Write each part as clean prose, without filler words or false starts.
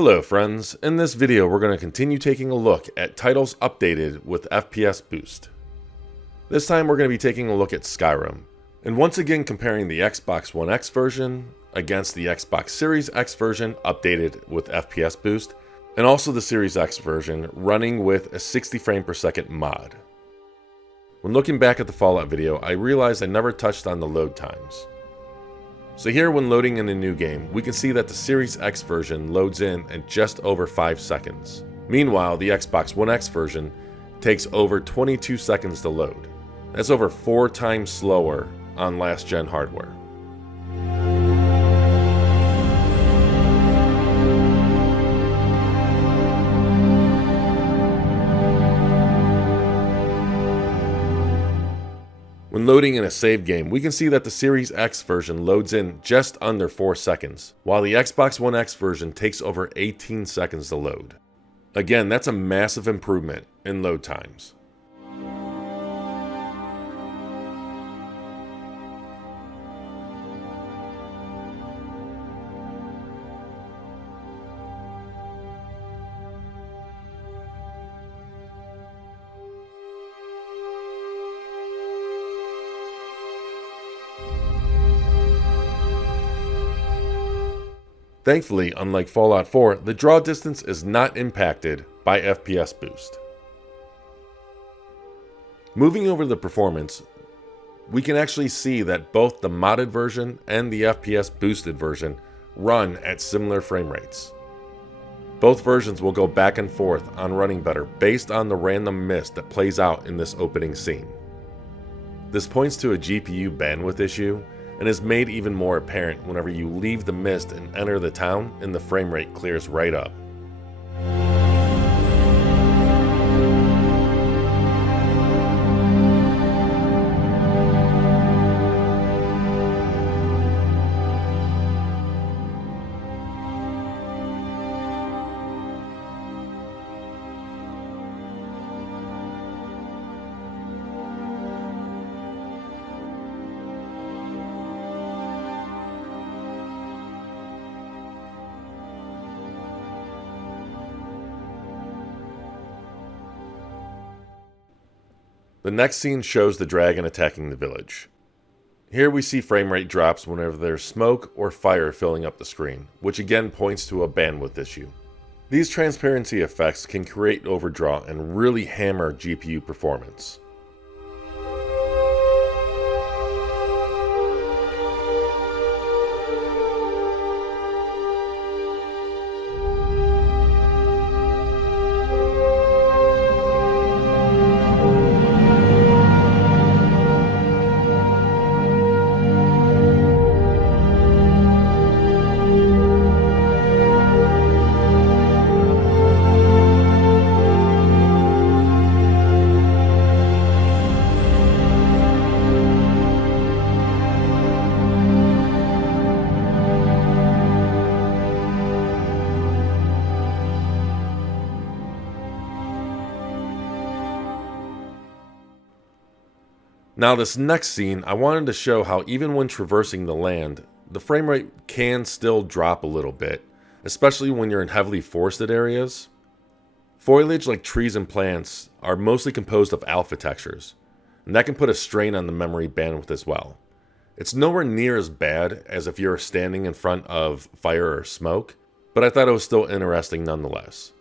Hello friends, in this video we're going to continue taking a look at titles updated with FPS boost. This time we're going to be taking a look at Skyrim, and once again comparing the Xbox One X version against the Xbox Series X version updated with FPS boost, and also the Series X version running with a 60 frame per second mod. When looking back at the Fallout video, I realized I never touched on the load times. So here, when loading in a new game, we can see that the Series X version loads in just over 5 seconds. Meanwhile, the Xbox One X version takes over 22 seconds to load. That's over 4 times slower on last-gen hardware. When loading in a save game, we can see that the Series X version loads in just under 4 seconds, while the Xbox One X version takes over 18 seconds to load. Again, that's a massive improvement in load times. Thankfully, unlike Fallout 4, the draw distance is not impacted by FPS boost. Moving over to the performance, we can actually see that both the modded version and the FPS boosted version run at similar frame rates. Both versions will go back and forth on running better based on the random mist that plays out in this opening scene. This points to a GPU bandwidth issue, and is made even more apparent whenever you leave the mist and enter the town and the frame rate clears right up. The next scene shows the dragon attacking the village. Here we see frame rate drops whenever there's smoke or fire filling up the screen, which again points to a bandwidth issue. These transparency effects can create overdraw and really hammer GPU performance. Now this next scene, I wanted to show how even when traversing the land, the frame rate can still drop a little bit, especially when you're in heavily forested areas. Foliage like trees and plants are mostly composed of alpha textures, and that can put a strain on the memory bandwidth as well. It's nowhere near as bad as if you're standing in front of fire or smoke, but I thought it was still interesting nonetheless.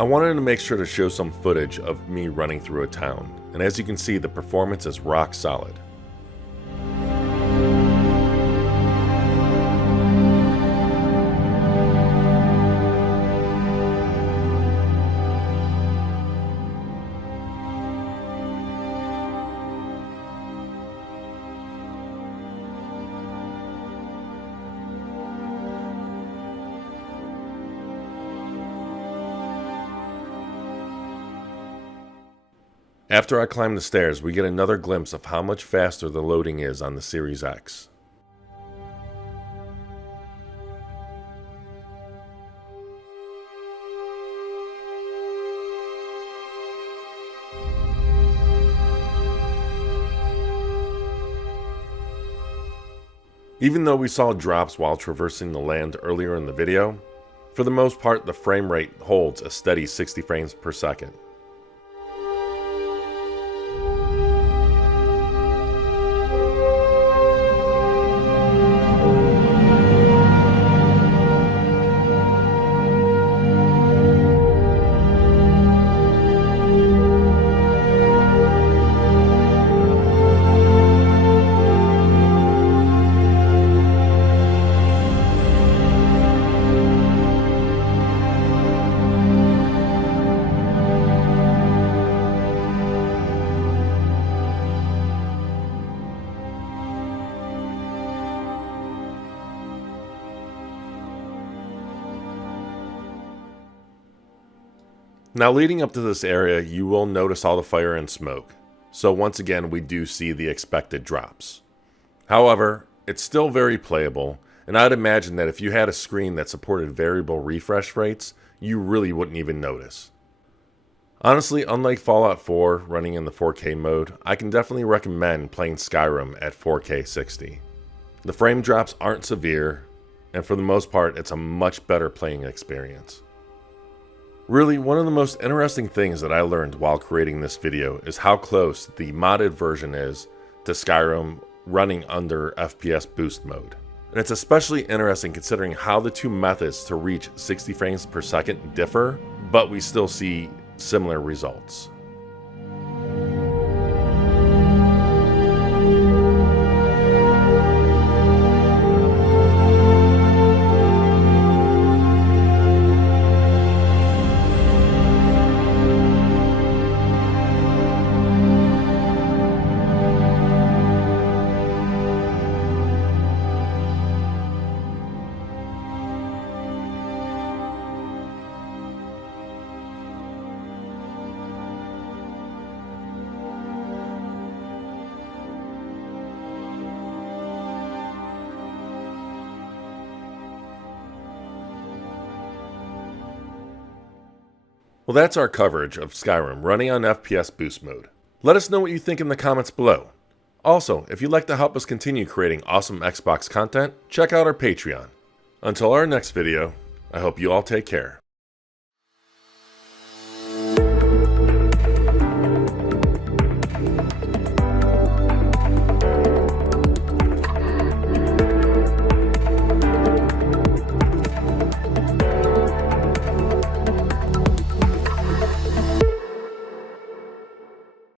I wanted to make sure to show some footage of me running through a town, and as you can see, the performance is rock solid. After I climb the stairs, we get another glimpse of how much faster the loading is on the Series X. Even though we saw drops while traversing the land earlier in the video, for the most part the frame rate holds a steady 60 frames per second. Now leading up to this area, you will notice all the fire and smoke, so once again we do see the expected drops. However, it's still very playable, and I'd imagine that if you had a screen that supported variable refresh rates, you really wouldn't even notice. Honestly, unlike Fallout 4 running in the 4K mode, I can definitely recommend playing Skyrim at 4K 60. The frame drops aren't severe, and for the most part it's a much better playing experience. Really, one of the most interesting things that I learned while creating this video is how close the modded version is to Skyrim running under FPS boost mode. And it's especially interesting considering how the two methods to reach 60 frames per second differ, but we still see similar results. Well, that's our coverage of Skyrim running on FPS boost mode. Let us know what you think in the comments below. Also, if you'd like to help us continue creating awesome Xbox content, check out our Patreon. Until our next video, I hope you all take care.